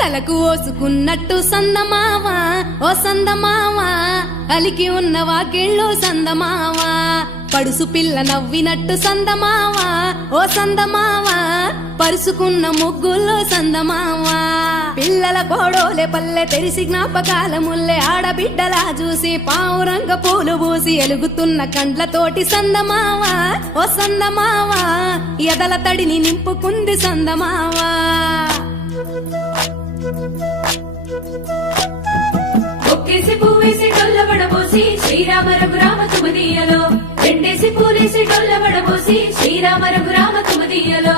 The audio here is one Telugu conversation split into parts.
తలకు ఓసుకున్నట్టు సందమావా ఓ సందమావా అలికి ఉన్న వాకిళ్ళు సందమావా పడుసు పిల్ల నవ్వినట్టు సందమావా ఓ సందమావా పరుసుకున్న ముగ్గుల్లో సందమావా పిల్లల కోడోలే పల్లె తెరిసి జ్ఞాపకాల ముల్లె ఆడబిడ్డలా చూసి పావురంగ పూలు పూసి ఎలుగుతున్న కండ్లతోటి సందమావా ఓ సందమావా ఎదల తడిని నింపుకుంది సందమావా ఒక్కేసి పువ్వేసి డొల్లబడబోసి శ్రీరామ రఘురామ తుమదీయలో రెండేసి పూలేసి డొల్లబడబోసి శ్రీరామ రఘురామ తుమదీయలో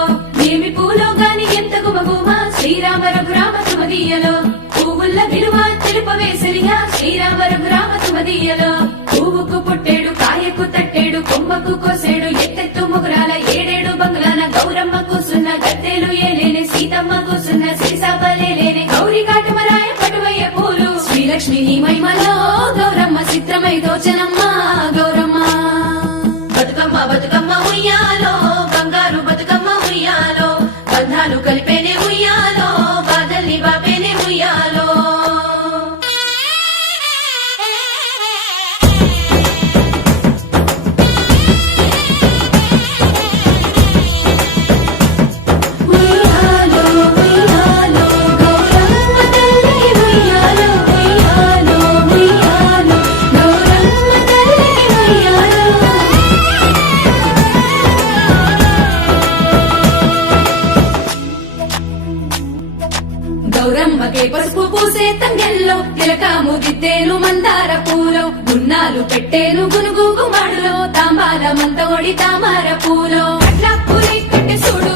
ఏమి పూలో గాని ఎంత గుమగుమ శ్రీరామ రఘురామ తుమదీయలో పువ్వుల్ల విలువ తెలుపవేసలిగా శ్రీరామ రఘురామ తుమదీయలో పువ్వుకు పుట్టేడు కాయకు తట్టేడు కొమ్మకు కోసేడు ఎత్తెత్తు ముగురాల ఏడేడు బంగ్లాన గౌరమ్మ కూసున్న గద్దెలు ఏలేని సీతమ్మ కూసున్న సిరిసాపలేని గౌరీ కాటమరాయ పటువయ్య పూలు శ్రీలక్ష్మి నీ మహిమలో గౌరమ్మ చిత్రమై దోచనమ్మ గౌరమ్మ బతుకమ్మ బతుకమ్మ ఉయ్యాలో బంగారు బతుకమ్మ ఉయ్యాలో బంధాలు కలిపేనే ఉయ్యాలో బాధల్ని బాపేనే ఉయ్యాలో గౌరమ్మకే పసుపు పూసే తంగెల్లో తిలకాము దిద్దేను మందార పూలో గున్నాలు పెట్టేను గునుగు గుమాడులో తాంబాల మంతోడి తామర పూలో అట్లా పూలి కట్టె చూడు